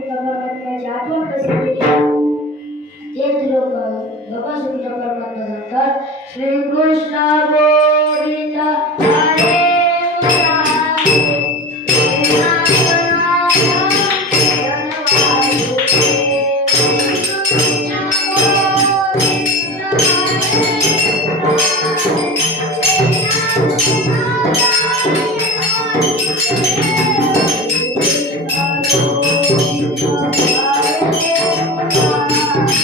कृष्ण परमात्म्याची आठवण कशी लोक भगवान श्रीकृष्ण परमात्मा सांगतात श्रीकृष्ण गोविंद हरे मुरारी,